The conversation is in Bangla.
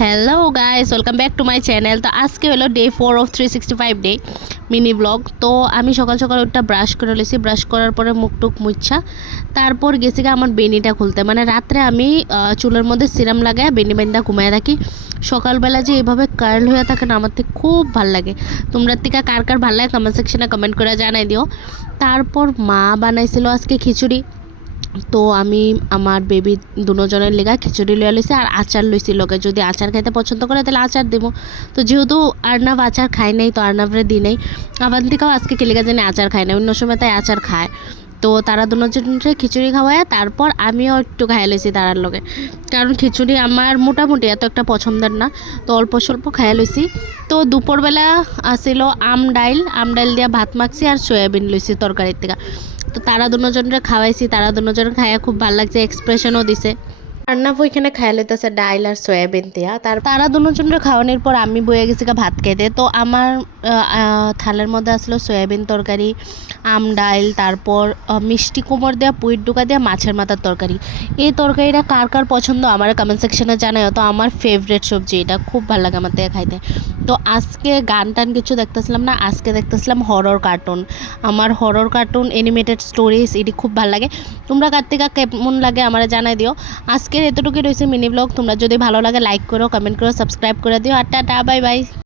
Hello guys, welcome back to my channel. তো আজকে হলো day 4 of 365 day mini blog. তো আমি সকাল সকাল ওটা ব্রাশ করে লেছি, ব্রাশ করার পরে মুখ টুক মুচ্ছা তারপর গেছি গা আমার বেনিটা খুলতে। মানে রাত্রে আমি চুলের মধ্যে সিরাম লাগায় বেনি বেন্দা ঘুমায় রাখি। সকালবেলা যে এভাবে কার্ল হয়ে থাকে না, আমার থেকে খুব ভাল লাগে। তোমরা থেকে কার কার ভাল লাগে কমেন্ট সেকশনে কমেন্ট করে জানাই দিও। তারপর মা বানাইছিল আজকে খিচুড়ি। তো আমি আমার বেবি দুজনের লেগা খিচুড়ি লইয়া লইছি আর আচার লইছি লগে। যদি আচার খাইতে পছন্দ করে তাহলে আচার দেবো। তো যেহেতু আর্নাব আচার খাই নাই, তো আর্নাবরে দিই নাই। আবান্তিকাও আজকে কেলিগা জানি আচার খায় না, অন্য সময় তাই আচার খায়। তো তারা দুজনকে খিচুড়ি খাওয়ায় তারপর আমিও একটু খাই লইছি তারার লগে, কারণ খিচুড়ি আমার মোটামুটি এত একটা পছন্দের না। তো অল্প স্বল্প খাই লইছি। তো দুপুরবেলা আসিল আম ডাইল দিয়া ভাত মাখছি আর সয়াবিন লইছি তরকারির থেকে। তো তারা দুজনরে খাওয়াইছি, তারা দুজন খাইয়া খুব ভালো লাগছে, এক্সপ্রেশনও দিছে। রান্নাবো এখানে খাইয়া লইতেছে ডাইল আর সয়াবিন দিয়া। তারা দুজনরে খাওয়ানোর পর আমি বয়ে গেছি ভাত খাইতে। তো আমার থালের মধ্যে আসলো সয়াবিন তরকারি, আম ডাইল, তারপর মিষ্টি কুমড় দেওয়া পুইট ডুকা দেওয়া মাছের মাথার তরকারি। এই তরকারিটা কার কার পছন্দ আমার কমেন্ট সেকশনে জানায়। তো আমার ফেভারিট সবজি, এটা খুব ভালো লাগে আমার থেকে খাইতে। তো আজকে গান টান কিছু দেখতেছিলাম না, আজকে দেখতেছিলাম হরর কার্টুন। আমার হরর কার্টুন অ্যানিমেটেড স্টোরিজ এটি খুব ভালো লাগে। তোমরা কার থেকে কেমন লাগে আমার জানাই দিও। আজকের এতটুকুই রয়েছে মিনি ব্লগ। তোমরা যদি ভালো লাগে লাইক করো, কমেন্ট করো, সাবস্ক্রাইব করে দিও। আর টাটা, বাই বাই।